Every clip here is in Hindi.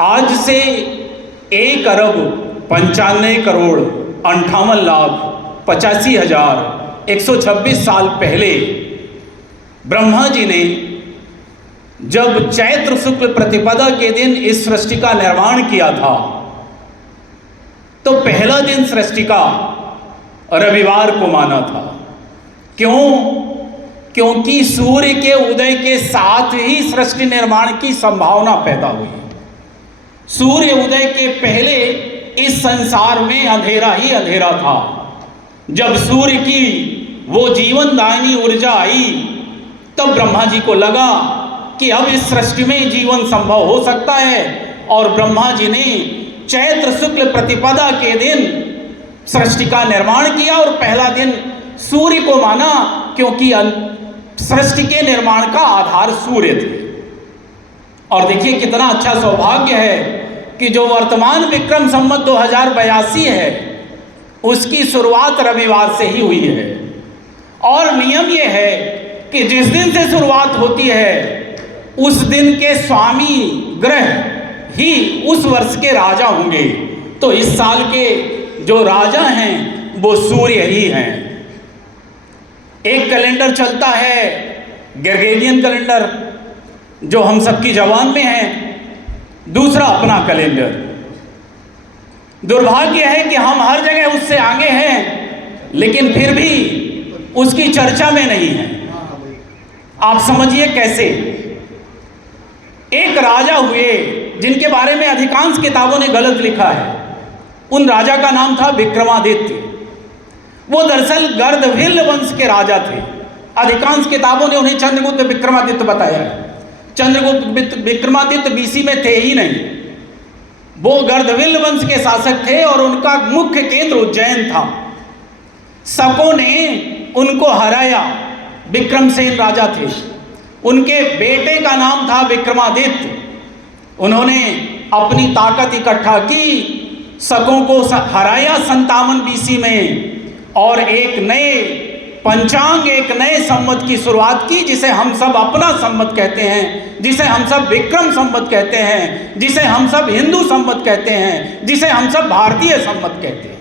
आज से 1,95,58,85,126 साल पहले ब्रह्मा जी ने जब चैत्र शुक्ल प्रतिपदा के दिन इस सृष्टि का निर्माण किया था, तो पहला दिन सृष्टि का रविवार को माना था। क्यों? क्योंकि सूर्य के उदय के साथ ही सृष्टि निर्माण की संभावना पैदा हुई। सूर्य उदय के पहले इस संसार में अंधेरा ही अंधेरा था। जब सूर्य की वो जीवनदायिनी ऊर्जा आई, तब ब्रह्मा जी को लगा कि अब इस सृष्टि में जीवन संभव हो सकता है, और ब्रह्मा जी ने चैत्र शुक्ल प्रतिपदा के दिन सृष्टि का निर्माण किया और पहला दिन सूर्य को माना, क्योंकि सृष्टि के निर्माण का आधार सूर्य थे। और देखिए कितना अच्छा सौभाग्य है कि जो वर्तमान विक्रम संवत 2082 है, उसकी शुरुआत रविवार से ही हुई है। और नियम यह है कि जिस दिन से शुरुआत होती है, उस दिन के स्वामी ग्रह ही उस वर्ष के राजा होंगे। तो इस साल के जो राजा हैं वो सूर्य ही हैं। एक कैलेंडर चलता है ग्रेगोरियन कैलेंडर, जो हम सबकी जबान में है, दूसरा अपना कैलेंडर। दुर्भाग्य है कि हम हर जगह उससे आगे हैं, लेकिन फिर भी उसकी चर्चा में नहीं है। आप समझिए कैसे। एक राजा हुए जिनके बारे में अधिकांश किताबों ने गलत लिखा है। उन राजा का नाम था विक्रमादित्य। वो दरअसल गर्दभिल्ल वंश के राजा थे। अधिकांश किताबों ने उन्हें चंद्रगुप्त विक्रमादित्य बताया है। चंद्रगुप्त विक्रमादित्य बीसी में थे ही नहीं। वो गर्दभिल्ल वंश के शासक थे और उनका मुख्य केंद्र उज्जैन था। शकों ने उनको हराया। विक्रमसेन राजा थे। उनके बेटे का नाम था विक्रमादित्य। उन्होंने अपनी ताकत इकट्ठा की, शकों को हराया 57 बीसी में, और एक नए पंचांग, एक नए संवत की शुरुआत की, जिसे हम सब अपना संवत कहते हैं, जिसे हम सब विक्रम संवत कहते हैं, जिसे हम सब हिंदू संवत कहते हैं, जिसे हम सब भारतीय संवत कहते हैं।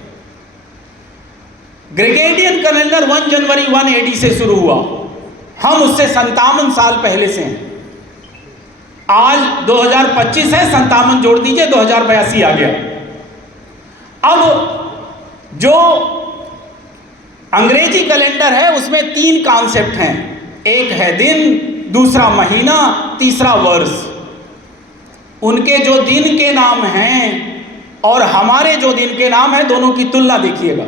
ग्रेगोरियन कैलेंडर 1 जनवरी 1 AD से शुरू हुआ। हम उससे 57 साल पहले से हैं। आज 2025 है, 57 जोड़ दीजिए, 2082 आ गया। अब जो अंग्रेजी कैलेंडर है उसमें 3 कॉन्सेप्ट हैं। एक है दिन, दूसरा महीना, तीसरा वर्ष। उनके जो दिन के नाम हैं और हमारे जो दिन के नाम हैं, दोनों की तुलना देखिएगा।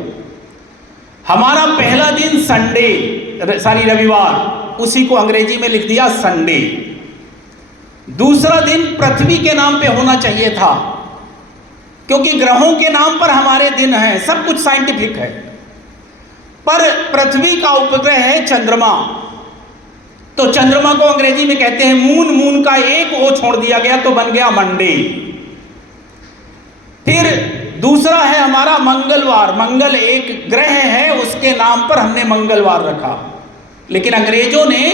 हमारा पहला दिन संडे, रविवार, उसी को अंग्रेजी में लिख दिया संडे। दूसरा दिन पृथ्वी के नाम पे होना चाहिए था, क्योंकि ग्रहों के नाम पर हमारे दिन हैं। सब कुछ साइंटिफिक है। पर पृथ्वी का उपग्रह है चंद्रमा, तो चंद्रमा को अंग्रेजी में कहते हैं मून। मून का एक ओ छोड़ दिया गया तो बन गया मंडे। फिर दूसरा है हमारा मंगलवार। मंगल एक ग्रह है, उसके नाम पर हमने मंगलवार रखा। लेकिन अंग्रेजों ने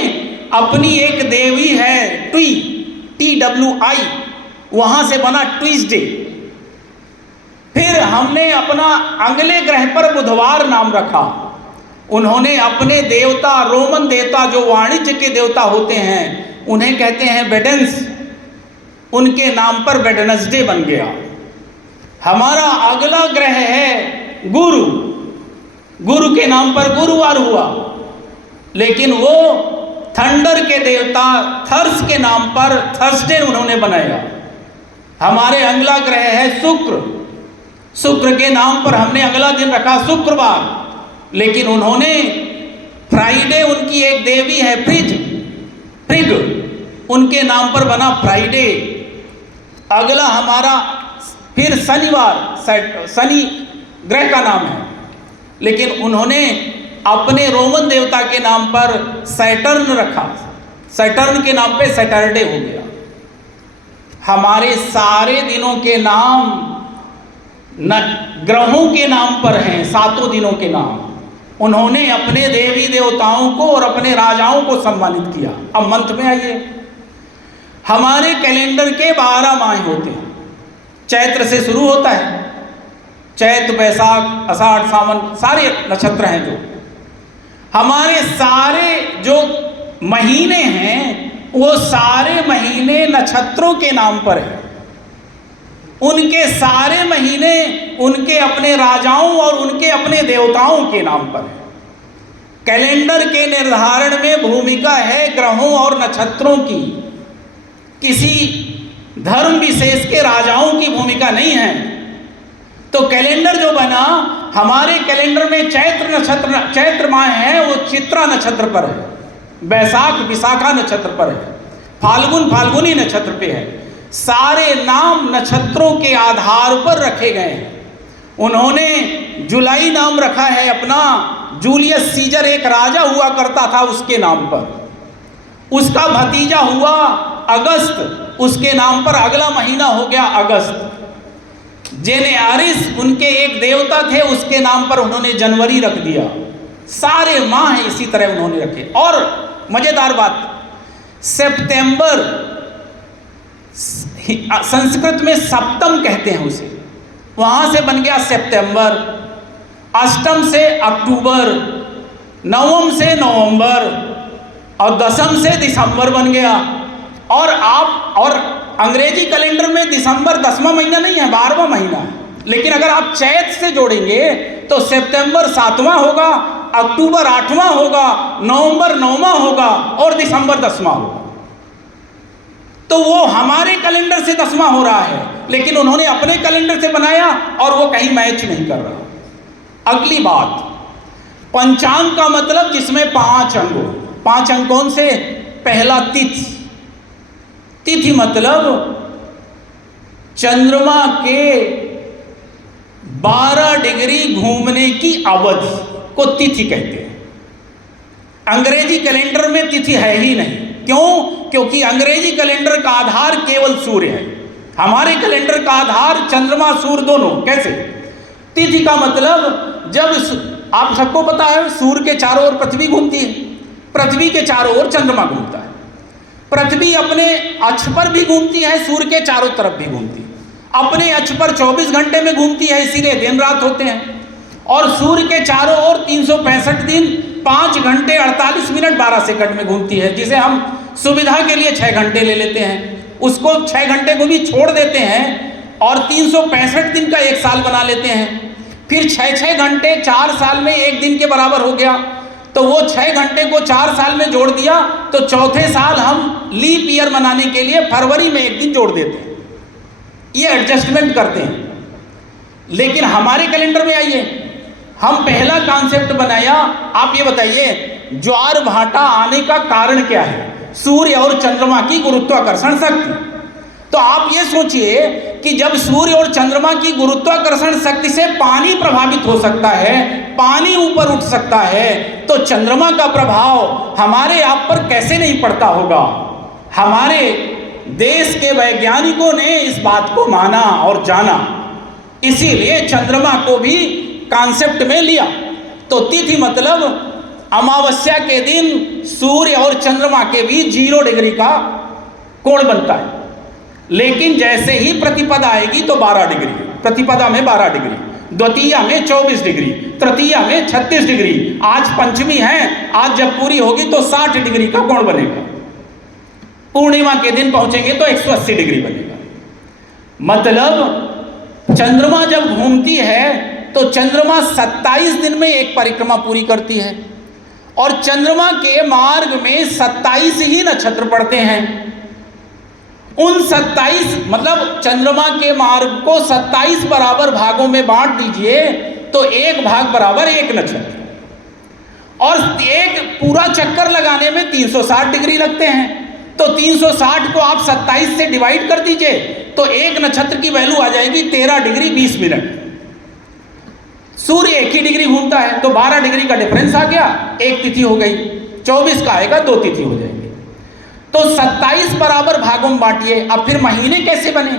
अपनी एक देवी है TWI, वहां से बना ट्यूसडे। फिर हमने अपना अगले ग्रह पर बुधवार नाम रखा। उन्होंने अपने देवता, रोमन देवता जो वाणिज्य के देवता होते हैं, उन्हें कहते हैं वेडेंस। उनके नाम पर वेडनेसडे बन गया। हमारा अगला ग्रह है गुरु। गुरु के नाम पर गुरुवार हुआ, लेकिन वो थंडर के देवता थर्स के नाम पर थर्सडे उन्होंने बनाया। हमारे अगला ग्रह है शुक्र। शुक्र के नाम पर हमने अगला दिन रखा शुक्रवार, लेकिन उन्होंने फ्राइडे, उनकी एक देवी है फ्रिग, उनके नाम पर बना फ्राइडे। अगला हमारा फिर शनिवार, शनि ग्रह का नाम है, लेकिन उन्होंने अपने रोमन देवता के नाम पर सैटर्न रखा। सैटर्न के नाम पे सैटरडे हो गया। हमारे सारे दिनों के नाम ग्रहों के नाम पर हैं, 7 दिनों के नाम। उन्होंने अपने देवी देवताओं को और अपने राजाओं को सम्मानित किया। अब मंथ में आइए, हमारे कैलेंडर के 12 माह होते हैं। चैत्र से शुरू होता है, चैत बैसाख आषाढ़ सावन सारे नक्षत्र हैं। जो हमारे सारे जो महीने हैं वो सारे महीने नक्षत्रों के नाम पर है। उनके सारे महीने उनके अपने राजाओं और उनके अपने देवताओं के नाम पर है। कैलेंडर के निर्धारण में भूमिका है ग्रहों और नक्षत्रों की, किसी धर्म विशेष के राजाओं की भूमिका नहीं है। तो कैलेंडर जो बना, हमारे कैलेंडर में चैत्र नक्षत्र, चैत्र माह है वो चित्रा नक्षत्र पर है, बैसाख विशाखा नक्षत्र पर है, फाल्गुन फाल्गुनी नक्षत्र पे है। सारे नाम नक्षत्रों के आधार पर रखे गए हैं। उन्होंने जुलाई नाम रखा है अपना, जूलियस सीजर एक राजा हुआ करता था उसके नाम पर, उसका भतीजा हुआ अगस्त, उसके नाम पर अगला महीना हो गया अगस्त। जेनेआरिस उनके एक देवता थे, उसके नाम पर उन्होंने जनवरी रख दिया। सारे माह इसी तरह उन्होंने रखे। और मजेदार बात, सितंबर संस्कृत में सप्तम कहते हैं उसे, वहां से बन गया सितंबर। अष्टम से अक्टूबर, नवम से नवंबर और दसम से दिसंबर बन गया। और अंग्रेजी कैलेंडर में दिसंबर 10वां महीना नहीं है, 12वां महीना है। लेकिन अगर आप चैत से जोड़ेंगे तो सितंबर 7वां होगा, अक्टूबर 8वां होगा, नवंबर 9वां होगा और दिसंबर 10वां होगा। तो वो हमारे कैलेंडर से 10वां हो रहा है, लेकिन उन्होंने अपने कैलेंडर से बनाया और वो कहीं मैच नहीं कर रहा। अगली बात, पंचांग का मतलब जिसमें 5 अंग हो। 5 अंग कौन से? पहला तिथि। तिथि मतलब चंद्रमा के 12 डिग्री घूमने की अवधि को तिथि कहते हैं। अंग्रेजी कैलेंडर में तिथि है ही नहीं। क्यों? क्योंकि अंग्रेजी कैलेंडर का आधार केवल सूर्य है, हमारे कैलेंडर का आधार चंद्रमा सूर्य दोनों। कैसे? तिथि का मतलब जब आप सबको पता है सूर्य के चारों ओर पृथ्वी घूमती है, पृथ्वी के चारों ओर चंद्रमा घूमता है। पृथ्वी अपने अक्ष पर भी घूमती है, सूर्य के चारों तरफ भी घूमती है। अपने अक्ष पर 24 घंटे में घूमती है, इसीलिए दिन रात होते हैं। और सूर्य के चारों ओर 365 दिन 5 घंटे 48 मिनट 12 सेकंड में घूमती है, जिसे हम सुविधा के लिए 6 घंटे ले लेते हैं। उसको 6 घंटे को भी छोड़ देते हैं और 365 दिन का एक साल बना लेते हैं। फिर 6 घंटे 4 साल में एक दिन के बराबर हो गया, तो वो 6 घंटे को 4 साल में जोड़ दिया, तो चौथे साल हम लीप ईयर मनाने के लिए फरवरी में एक दिन जोड़ देते हैं। ये एडजस्टमेंट करते हैं। लेकिन हमारे कैलेंडर में आइए, हम पहला कॉन्सेप्ट बनाया। आप ये बताइए, ज्वार भाटा आने का कारण क्या है? सूर्य और चंद्रमा की गुरुत्वाकर्षण शक्ति। तो आप ये सोचिए कि जब सूर्य और चंद्रमा की गुरुत्वाकर्षण शक्ति से पानी प्रभावित हो सकता है, पानी ऊपर उठ सकता है, तो चंद्रमा का प्रभाव हमारे आप पर कैसे नहीं पड़ता होगा? हमारे देश के वैज्ञानिकों ने इस बात को माना और जाना, इसीलिए चंद्रमा को भी कॉन्सेप्ट में लिया। तो तिथि मतलब अमावस्या के दिन सूर्य और चंद्रमा के बीच 0 डिग्री का कोण बनता है। लेकिन जैसे ही प्रतिपदा आएगी तो 12 डिग्री, प्रतिपदा में 12 डिग्री, द्वितीया में 24 डिग्री, तृतीया में 36 डिग्री। आज पंचमी है, आज जब पूरी होगी तो 60 डिग्री का कोण बनेगा। पूर्णिमा के दिन पहुंचेंगे तो 180 डिग्री बनेगा। मतलब चंद्रमा जब घूमती है तो चंद्रमा 27 दिन में एक परिक्रमा पूरी करती है, और चंद्रमा के मार्ग में 27 ही नक्षत्र पड़ते हैं। उन 27 मतलब चंद्रमा के मार्ग को 27 बराबर भागों में बांट दीजिए तो एक भाग बराबर एक नक्षत्र, और एक पूरा चक्कर लगाने में 360 डिग्री लगते हैं। तो 360 को आप 27 से डिवाइड कर दीजिए तो एक नक्षत्र की वैल्यू आ जाएगी 13 डिग्री 20 मिनट। सूर्य 1 ही डिग्री घूमता है तो 12 डिग्री का डिफरेंस आ गया, एक तिथि हो गई। 24 का आएगा, 2 तिथि हो जाएंगे। तो 27 बराबर भागों में बांटिए। अब फिर महीने कैसे बने?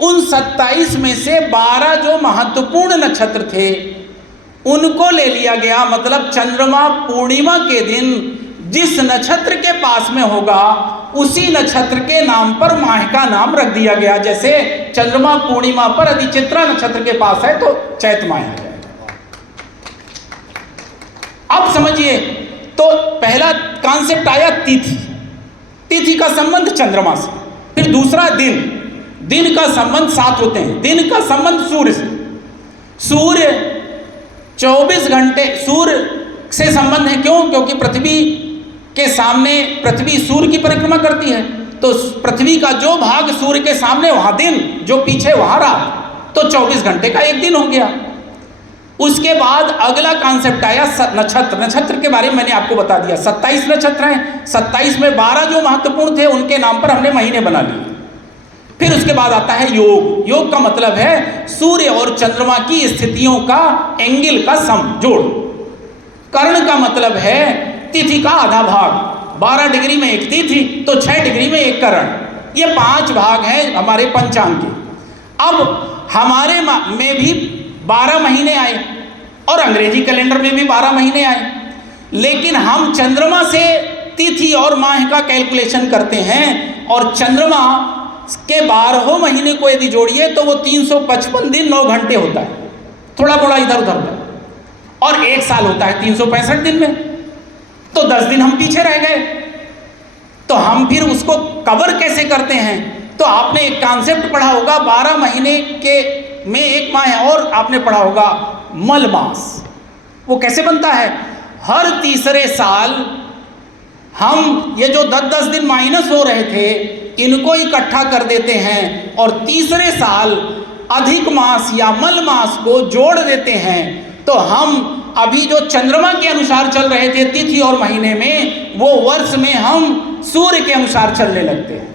उन 27 में से 12 जो महत्वपूर्ण नक्षत्र थे उनको ले लिया गया। मतलब चंद्रमा पूर्णिमा के दिन जिस नक्षत्र के पास में होगा उसी नक्षत्र के नाम पर माह का नाम रख दिया गया। जैसे चंद्रमा पूर्णिमा पर यदि चित्रा नक्षत्र के पास है तो चैत माह आ जाएगा। अब समझिए, तो पहला कॉन्सेप्ट आया तिथि, तिथि का संबंध चंद्रमा से। फिर दूसरा दिन, दिन का संबंध 7 होते हैं। दिन का संबंध सूर्य से, सूर्य 24 घंटे सूर्य से संबंध है। क्यों? क्योंकि पृथ्वी के सामने पृथ्वी सूर्य की परिक्रमा करती है, तो पृथ्वी का जो भाग सूर्य के सामने वहां दिन, जो पीछे वहां रात, तो 24 घंटे का एक दिन हो गया। उसके बाद अगला कॉन्सेप्ट आया नक्षत्र। नक्षत्र के बारे में मैंने आपको बता दिया, 27 नक्षत्र हैं। 27 में 12 जो महत्वपूर्ण थे उनके नाम पर हमने महीने बना लिए। फिर उसके बाद आता है योग। योग का मतलब है सूर्य और चंद्रमा की स्थितियों का एंगल का समजोड़। कर्ण का मतलब है तिथि का आधा भाग। 12 डिग्री में एक तिथि तो 6 डिग्री में एक कर्ण। ये 5 भाग हैं हमारे पंचांग के। अब हमारे में भी 12 महीने आए और अंग्रेजी कैलेंडर में भी 12 महीने आए, लेकिन हम चंद्रमा से तिथि और माह का कैलकुलेशन करते हैं, और चंद्रमा के 12 महीने को यदि जोड़िए तो वो 355 दिन 9 घंटे होता है, थोड़ा थोड़ा इधर उधर होता है। और एक साल होता है 365 दिन में, तो 10 दिन हम पीछे रह गए। तो हम फिर उसको कवर कैसे करते हैं? तो आपने एक कॉन्सेप्ट पढ़ा होगा, 12 महीने के में एक माह है, और आपने पढ़ा होगा मल मास। वो कैसे बनता है? हर तीसरे साल हम ये जो 10-10 दिन माइनस हो रहे थे इनको इकट्ठा कर देते हैं, और तीसरे साल अधिक मास या मल मास को जोड़ देते हैं। तो हम अभी जो चंद्रमा के अनुसार चल रहे थे तिथि और महीने में, वो वर्ष में हम सूर्य के अनुसार चलने लगते हैं।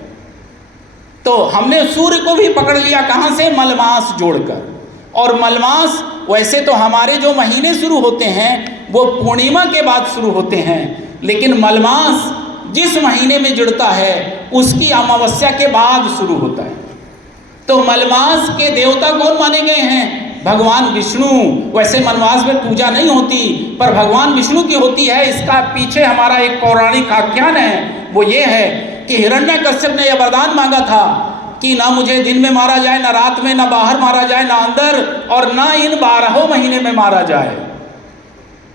तो हमने सूर्य को भी पकड़ लिया, कहाँ से? मलमास जोड़कर। और मलमास वैसे तो हमारे जो महीने शुरू होते हैं वो पूर्णिमा के बाद शुरू होते हैं, लेकिन मलमास जिस महीने में जुड़ता है उसकी अमावस्या के बाद शुरू होता है। तो मलमास के देवता कौन माने गए हैं? भगवान विष्णु। वैसे मलमास में पूजा नहीं होती, पर भगवान विष्णु की होती है। इसका पीछे हमारा एक पौराणिक आख्यान है, वो ये है कि हिरण्यकश्यप ने यह वरदान मांगा था कि ना मुझे दिन में मारा जाए, ना रात में, ना बाहर मारा जाए, ना अंदर, और ना इन 12 महीने में मारा जाए।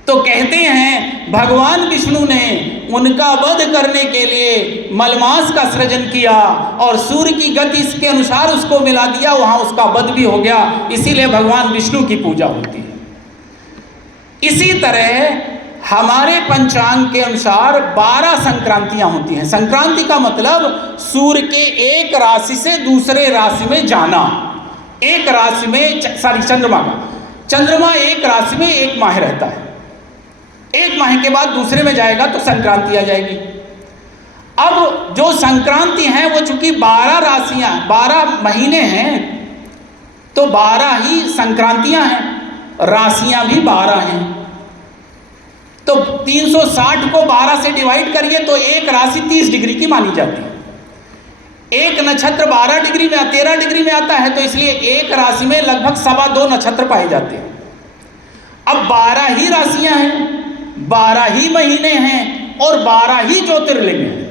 तो कहते हैं भगवान विष्णु ने उनका वध करने के लिए मलमास का सृजन किया, और सूर्य की गति के अनुसार उसको मिला दिया, वहां उसका वध भी हो गया। इसीलिए भगवान विष्णु की पूजा होती है। इसी तरह हमारे पंचांग के अनुसार 12 संक्रांतियां होती हैं। संक्रांति का मतलब सूर्य के एक राशि से दूसरे राशि में जाना। एक राशि में चंद्रमा एक राशि में एक माह रहता है, एक माह के बाद दूसरे में जाएगा तो संक्रांति आ जाएगी। अब जो संक्रांति है वो चूंकि 12 राशियां 12 महीने हैं, तो 12 ही संक्रांतियां हैं, राशियां भी 12 हैं। तो 360 को 12 से डिवाइड करिए तो एक राशि 30 डिग्री की मानी जाती है। एक नक्षत्र 12 डिग्री में 13 डिग्री में आता है, तो इसलिए एक राशि में लगभग 2.25 नक्षत्र पाए जाते हैं। अब 12 ही राशियां हैं, 12 ही महीने हैं, और 12 ही ज्योतिर्लिंग हैं,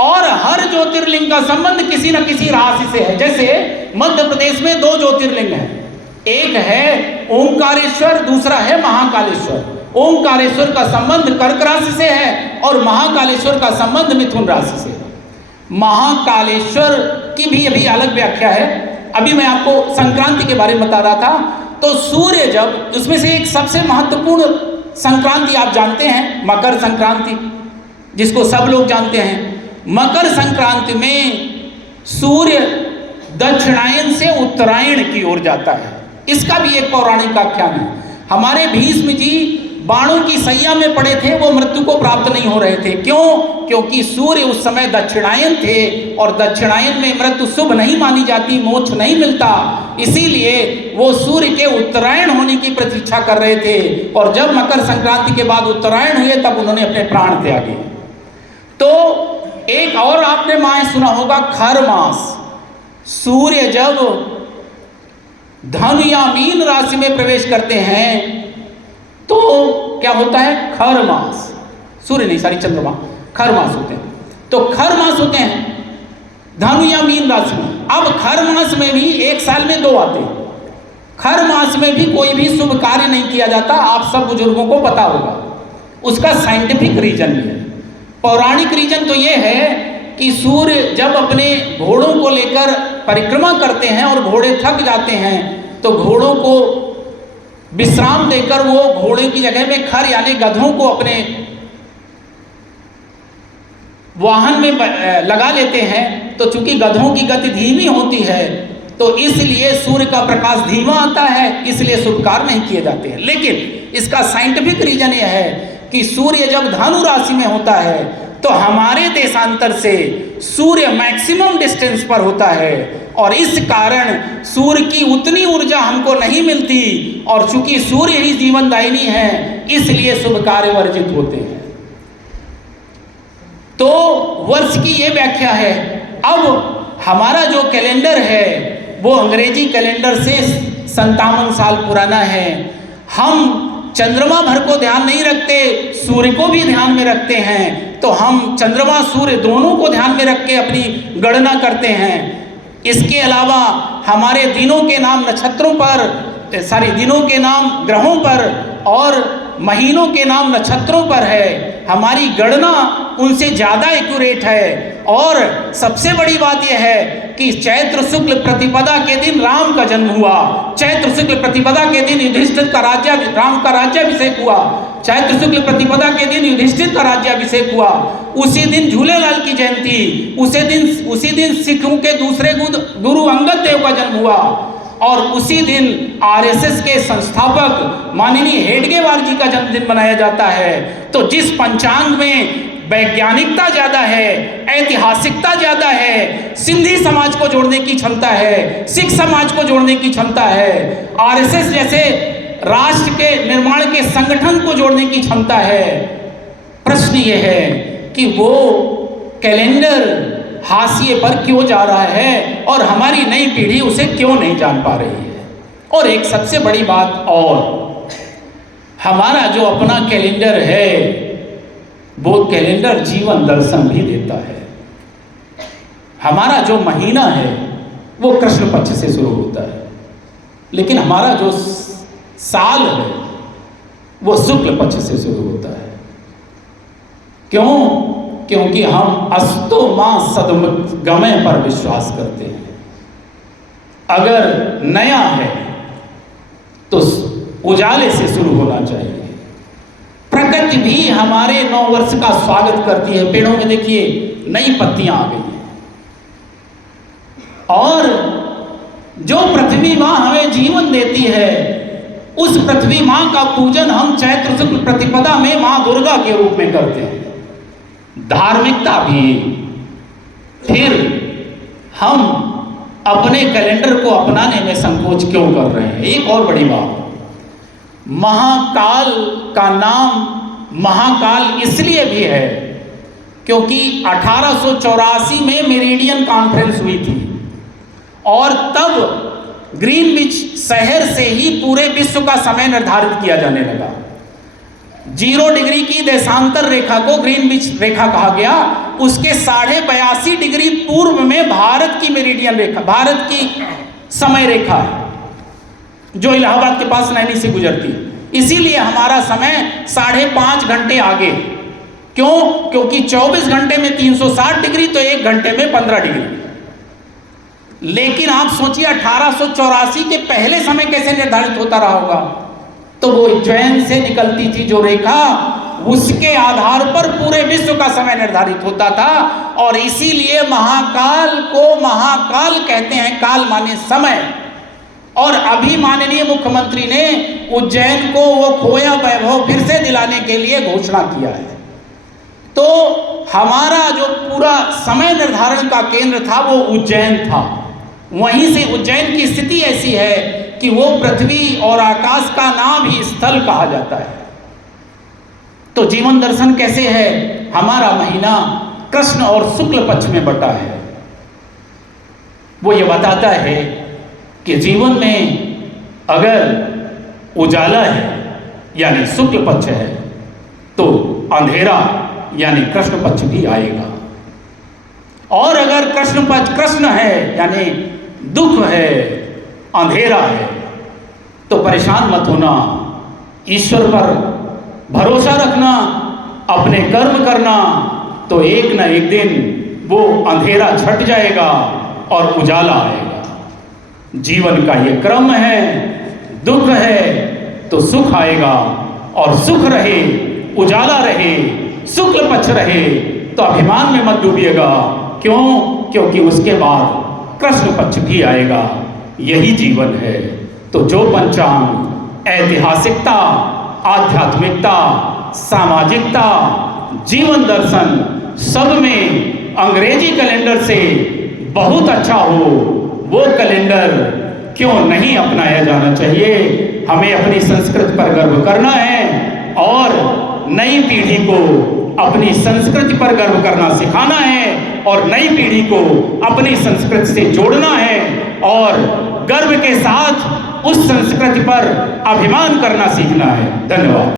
और हर ज्योतिर्लिंग का संबंध किसी न किसी राशि से है। जैसे मध्य प्रदेश में 2 ज्योतिर्लिंग हैं, एक है ओंकारेश्वर, दूसरा है महाकालेश्वर। ओंकारेश्वर का संबंध कर्क राशि से है, और महाकालेश्वर का संबंध मिथुन राशि से है। महाकालेश्वर की भी अभी अलग व्याख्या है। अभी मैं आपको संक्रांति के बारे में बता रहा था। तो सूर्य जब, उसमें से एक सबसे महत्वपूर्ण संक्रांति आप जानते हैं, मकर संक्रांति, जिसको सब लोग जानते हैं। मकर संक्रांति में सूर्य दक्षिणायन से उत्तरायण की ओर जाता है। इसका भी एक पौराणिक आख्यान है। हमारे भीष्म जी बाणों की सैया में पड़े थे, वो मृत्यु को प्राप्त नहीं हो रहे थे। क्यों? क्योंकि सूर्य उस समय दक्षिणायन थे, और दक्षिणायन में मृत्यु शुभ नहीं मानी जाती, मोक्ष नहीं मिलता। इसीलिए वो सूर्य के उत्तरायण होने की प्रतीक्षा कर रहे थे, और जब मकर संक्रांति के बाद उत्तरायण हुए तब उन्होंने अपने प्राण त्यागे। तो एक और आपने माह सुना होगा, खर मास। सूर्य जब धनु या मीन राशि में प्रवेश करते हैं तो क्या होता है? खर मास। सूर्य नहीं, सारी चंद्रमा, खर मास होते हैं। तो खर मास होते हैं धनु या मीन राशि में। अब खर मास में भी एक साल में 2 आते हैं। खर मास में भी कोई भी शुभ कार्य नहीं किया जाता, आप सब बुजुर्गों को पता होगा। उसका साइंटिफिक रीजन भी है, पौराणिक रीजन तो ये है कि सूर्य जब अपने घोड़ों को लेकर परिक्रमा करते हैं और घोड़े थक जाते हैं तो घोड़ों को विश्राम देकर वो घोड़े की जगह में खर यानी गधों को अपने वाहन में लगा लेते हैं। तो चूंकि गधों की गति धीमी होती है तो इसलिए सूर्य का प्रकाश धीमा आता है, इसलिए शुभ कार्य नहीं किए जाते हैं। लेकिन इसका साइंटिफिक रीजन यह है कि सूर्य जब धनु राशि में होता है तो हमारे देशांतर से सूर्य मैक्सिमम डिस्टेंस पर होता है और इस कारण सूर्य की उतनी ऊर्जा हमको नहीं मिलती और चूंकि सूर्य ही जीवनदायिनी है इसलिए शुभ कार्य वर्जित होते हैं। तो वर्ष की ये व्याख्या है। अब हमारा जो कैलेंडर है वो अंग्रेजी कैलेंडर से 57 साल पुराना है। हम चंद्रमा भर को ध्यान नहीं रखते, सूर्य को भी ध्यान में रखते हैं। तो हम चंद्रमा सूर्य दोनों को ध्यान में रख के अपनी गणना करते हैं। इसके अलावा हमारे दिनों के नाम नक्षत्रों पर, दिनों के नाम ग्रहों पर और महीनों के नाम नक्षत्रों पर है। हमारी गणना उनसे ज़्यादा एक्यूरेट है। और सबसे बड़ी बात यह है कि चैत्र शुक्ल प्रतिपदा के दिन राम का जन्म हुआ। चैत्र शुक्ल प्रतिपदा के दिन युधिष्ठिर का राम का राज्याभिषेक हुआ। चैत्र शुक्ल प्रतिपदा के दिन युधिष्ठिर का राज्याभिषेक हुआ। उसी दिन झूलेलाल की जयंती, उसी दिन सिखों के दूसरे गुरु अंगद देव का जन्म हुआ और उसी दिन आरएसएस के संस्थापक माननीय हेडगेवार जी का जन्मदिन मनाया जाता है। तो जिस पंचांग में वैज्ञानिकता ज़्यादा है, ऐतिहासिकता ज़्यादा है, सिंधी समाज को जोड़ने की क्षमता है, सिख समाज को जोड़ने की क्षमता है, आरएसएस जैसे राष्ट्र के निर्माण के संगठन को जोड़ने की क्षमता है। प्रश्न ये है कि वो कैलेंडर हाशिए पर क्यों जा रहा है और हमारी नई पीढ़ी उसे क्यों नहीं जान पा रही है। और एक सबसे बड़ी बात और, हमारा जो अपना कैलेंडर है वो कैलेंडर जीवन दर्शन भी देता है। हमारा जो महीना है वो कृष्ण पक्ष से शुरू होता है, लेकिन हमारा जो साल है वो शुक्ल पक्ष से शुरू होता है। क्यों? क्योंकि हम अस्तो मां सदगमय पर विश्वास करते हैं। अगर नया है तो उजाले से शुरू होना चाहिए। प्रकृति भी हमारे नव वर्ष का स्वागत करती है। पेड़ों में देखिए नई पत्तियां आ गई हैं और जो पृथ्वी मां हमें जीवन देती है उस पृथ्वी मां का पूजन हम चैत्र शुक्ल प्रतिपदा में मां दुर्गा के रूप में करते हैं। धार्मिकता भी। फिर हम अपने कैलेंडर को अपनाने में संकोच क्यों कर रहे हैं? एक और बड़ी बात, महाकाल का नाम महाकाल इसलिए भी है क्योंकि 1884 में मेरिडियन कॉन्फ्रेंस हुई थी और तब ग्रीनविच शहर से ही पूरे विश्व का समय निर्धारित किया जाने लगा। 0 डिग्री की देशांतर रेखा को ग्रीनविच रेखा कहा गया। उसके 82.5 डिग्री पूर्व में भारत की मेरिडियन रेखा, भारत की समय रेखा है जो इलाहाबाद के पास नैनी से गुजरती है। इसीलिए हमारा समय 5.5 घंटे आगे। क्यों? क्योंकि 24 घंटे में 360 डिग्री तो 1 घंटे में 15 डिग्री। लेकिन आप सोचिए 1884 के पहले समय कैसे निर्धारित होता रहा होगा। तो वो उज्जैन से निकलती थी जो रेखा, उसके आधार पर पूरे विश्व का समय निर्धारित होता था। और इसीलिए महाकाल को महाकाल कहते हैं। काल माने समय। और अभी माननीय मुख्यमंत्री ने उज्जैन को वो खोया वैभव फिर से दिलाने के लिए घोषणा किया है। तो हमारा जो पूरा समय निर्धारण का केंद्र था वो उज्जैन था। वहीं से उज्जैन की स्थिति ऐसी है कि वो पृथ्वी और आकाश का नाम ही स्थल कहा जाता है। तो जीवन दर्शन कैसे है? हमारा महीना कृष्ण और शुक्ल पक्ष में बटा है। वो ये बताता है कि जीवन में अगर उजाला है यानी शुक्ल पक्ष है तो अंधेरा यानी कृष्ण पक्ष भी आएगा। और अगर कृष्ण पक्ष कृष्ण है यानी दुख है, अंधेरा है, तो परेशान मत होना, ईश्वर पर भरोसा रखना, अपने कर्म करना, तो एक न एक दिन वो अंधेरा छट जाएगा और उजाला आएगा। जीवन का ये क्रम है, दुख है तो सुख आएगा, और सुख रहे, उजाला रहे, शुक्ल पक्ष रहे तो अभिमान में मत डूबिएगा। क्यों? क्योंकि उसके बाद कृष्ण पक्ष भी आएगा। यही जीवन है। तो जो पंचांग ऐतिहासिकता, आध्यात्मिकता, सामाजिकता, जीवन दर्शन सब में अंग्रेजी कैलेंडर से बहुत अच्छा हो, वो कैलेंडर क्यों नहीं अपनाया जाना चाहिए। हमें अपनी संस्कृति पर गर्व करना है और नई पीढ़ी को अपनी संस्कृति पर गर्व करना सिखाना है, और नई पीढ़ी को अपनी संस्कृति से जोड़ना है, और गर्व के साथ उस संस्कृति पर अभिमान करना सीखना है। धन्यवाद।